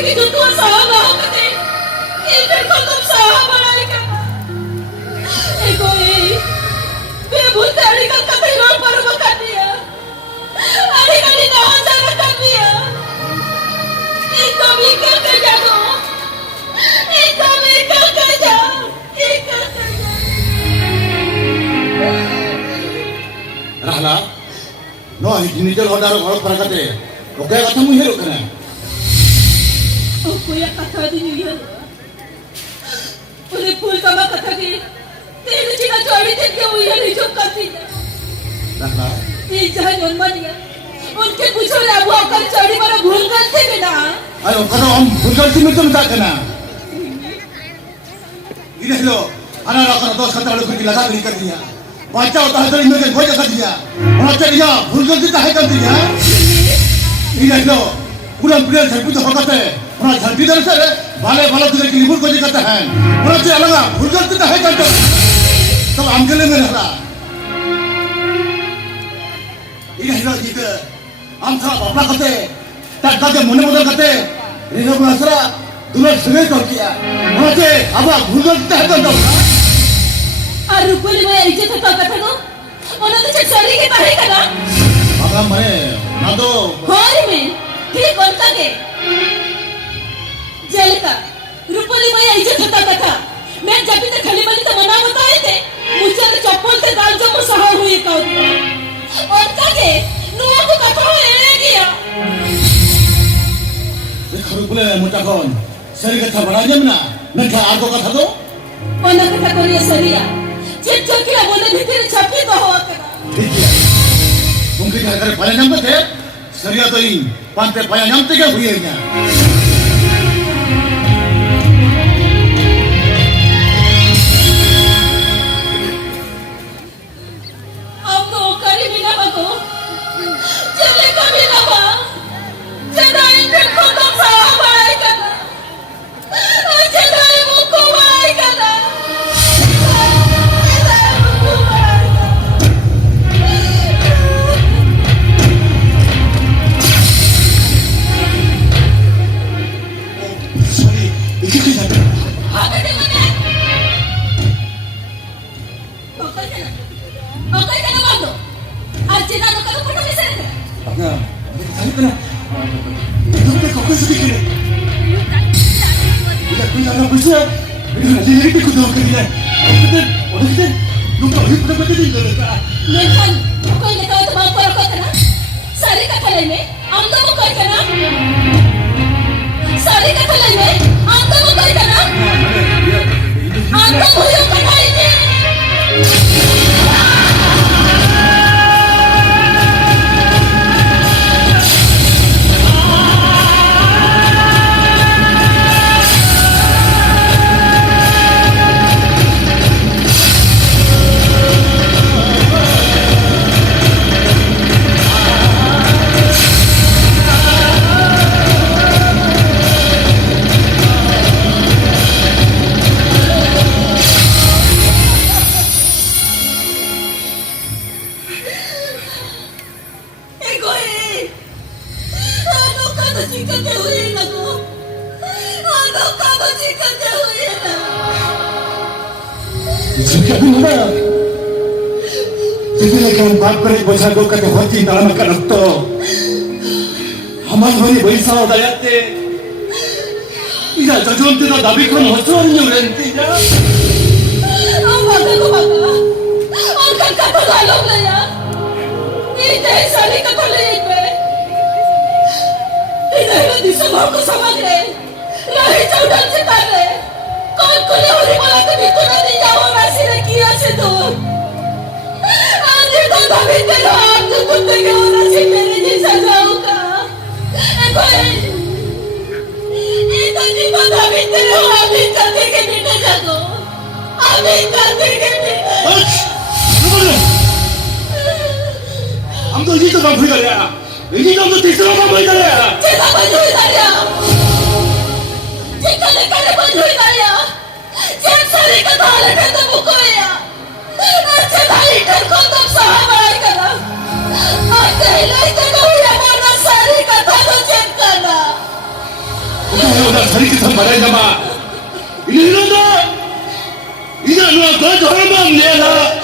sige dito sa ako kasi ilter ko itong sa malay ka na. Ego bebunta ari kang katayuan para makaniya. Ari ka ninahan sa kaniya. Ikaw ikaw ka dyan o. Ikaw ka dyan. Ikaw ka dyan. Rahla, no, hindi niyo order orang para kate. Oke, kata mu hero kana. Oh, kuya kata din yun. Uli pul sama kata ke. Tene china chori दिन के हुई है नहीं जो करती है। Rahla, ये जहाँ normal है। उनके पूछो ना वो अकल चोरी वाला भूल करते हैं ना। ayo kana om bulgal sini tu tak kana. Ini lo, anak kana dos kata lu pergi laga beri dia. Baca otak tu ini kan boleh kata dia. Orang cakap bulgal tu tak kan dia. Ini lo, pulang pulang saya punya hokat है. orang जल्दी दर से बाले बाला तुझे किलिबुर को जी करता है. orang cakap लगा bulgal tu tak kan dia. तब हम के लिए में रहला. ini lo gitu. हम था बापला करते. tak kata mana mana kata. ini lo berasal दुल्हन सगे तो KIA. orang cakap apa bulgal tu tak kan dia. और रुपये में इज्जत तो कथा को उन्होंने तो चोरी के बाहर करा बाबा मैं ना तो होर में ठीक कौन के जेल का रुपये में इज्जत तो कथा मैं जब भी तक खली बनी तो मना बताए थे मुझे तो चप्पल से दाल जो मुसहा हुई कौन और के नुआ को कथा हो एड़े गया देखो रुपये मोटा कौन सरी कथा बड़ा जमना मैं क्या आगो कथा दो उन्होंने कथा कोरिया सरिया जित जो किया बोले भीतर छपी तो हो करा ठीक है तुम भी घर घर पाले नंबर थे सरिया तो ही पांते पाया नंबर क्या हुई है क्या अब तो करी बिना बको चले कभी ना बा चला इंटर को तो सारा बाई करना चला मुको बाई करना Mekan, bukan kita itu bangku rokok kena. Sari kata lain, anda bukan kena. Sari kata lain, anda bukan kena. Anda bukan kena ini. बात करे बोझा को कते होती नाम करतो हमार भरी पैसा दयाते इजा जजोंते तो दाबी कोन होचोरियो रेंती जा बाबा को बाबा और का तो गालो लया ये साली का तो ले पे इधर दिशा भाव को समझ ले रहे चौड़न से कर ले कौन को ले होरी वाला तो भी तो नहीं जाओ राशि ने किया से तो तो तभी तेरा आप तो तुम पे क्या होना चाहिए मेरे जैसा जाऊँगा कोई ये तो नहीं तो तभी तेरा अभी करते के बेटा जागो अभी करते के बेटा हम तो ये तो काम कर रहे हैं ये तो तीसरा काम कर रहे हैं चेता बंद हो गया चेता लेकर बंद हो गया चेत सारे का थाल है तो मुको है अच्छा भाई डर को तो साहब करा और पहले तो कोई हमारा सारी कथा को चेक करना 나 살기서 말하자마 이리로다 이제 누가 더 저러면 내가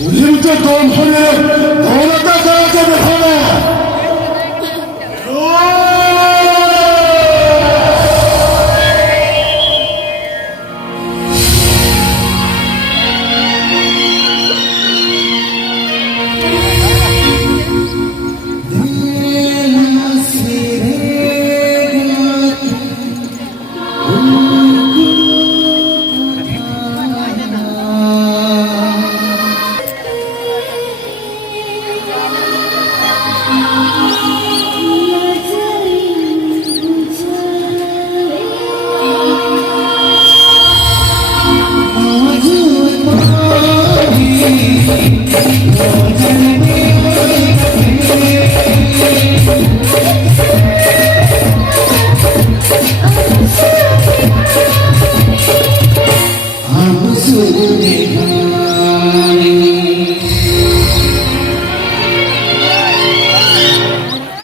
우리부터 돈 허네 돈 갖다 가야 하나 Thank you.